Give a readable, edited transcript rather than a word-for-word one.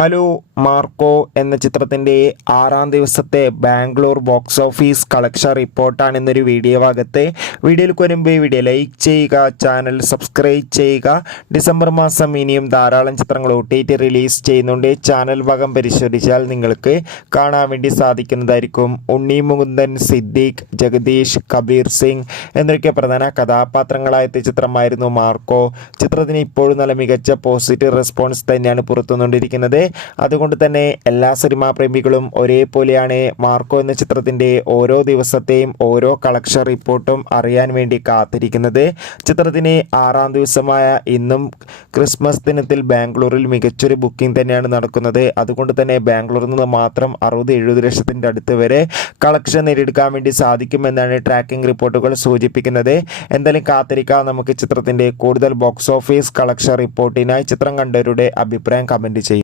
Hello Marco എന്ന ചിത്രത്തിൻ്റെ 6-ാം ദിവസത്തെ ബാംഗ്ലൂർ ബോക്സ് ഓഫീസ് കളക്ഷൻ റിപ്പോർട്ടാണ് ഇന്നൊരു വീഡിയോ ഭാഗത്ത്. വീഡിയോയിൽ വരുമ്പോൾ വീഡിയോ ലൈക്ക് ചെയ്യുക, ചാനൽ സബ്സ്ക്രൈബ് ചെയ്യുക. ഡിസംബർ മാസം ഇനിയും ധാരാളം ചിത്രങ്ങൾ OTT റിലീസ് ചെയ്യുന്നുണ്ട്. ചാനൽ ഭാഗം പരിശോധിച്ചാൽ നിങ്ങൾക്ക് കാണാൻ വേണ്ടി സാധിക്കുന്നതായിരിക്കും. ഉണ്ണി മുകുന്ദൻ, സിദ്ദീഖ്, ജഗദീഷ്, കബീർ സിംഗ് എന്നൊക്കെ പ്രധാന കഥാപാത്രങ്ങളായ ചിത്രമായിരുന്നു മാർക്കോ. ചിത്രത്തിന് ഇപ്പോഴും നല്ല മികച്ച പോസിറ്റീവ് റെസ്പോൺസ് തന്നെയാണ് പുറത്തുവന്നുകൊണ്ടിരിക്കുന്നത്. അതുകൊണ്ട് തന്നെ എല്ലാ സിനിമാ പ്രേമികളും ഒരേപോലെയാണ് മാർക്കോ എന്ന ചിത്രത്തിൻ്റെ ഓരോ ദിവസത്തെയും ഓരോ കളക്ഷൻ റിപ്പോർട്ടും അറിയാൻ വേണ്ടി കാത്തിരിക്കുന്നത്. ചിത്രത്തിന് 6-ാം ദിവസമായ ഇന്നും ക്രിസ്മസ് ദിനത്തിൽ ബാംഗ്ലൂരിൽ മികച്ചൊരു ബുക്കിംഗ് തന്നെയാണ് നടക്കുന്നത്. അതുകൊണ്ട് തന്നെ ബാംഗ്ലൂരിൽ നിന്ന് മാത്രം 60-70 ലക്ഷത്തിൻ്റെ അടുത്ത് വരെ കളക്ഷൻ നേടിയെടുക്കാൻ വേണ്ടി സാധിക്കുമെന്നാണ് ട്രാക്കിംഗ് റിപ്പോർട്ടുകൾ സൂചിപ്പിക്കുന്നത്. എന്തായാലും കാത്തിരിക്കാം നമുക്ക് ചിത്രത്തിൻ്റെ കൂടുതൽ ബോക്സ് ഓഫീസ് കളക്ഷൻ റിപ്പോർട്ടിനായി. ചിത്രം കണ്ടവരുടെ അഭിപ്രായം കമൻറ്റ് ചെയ്യും.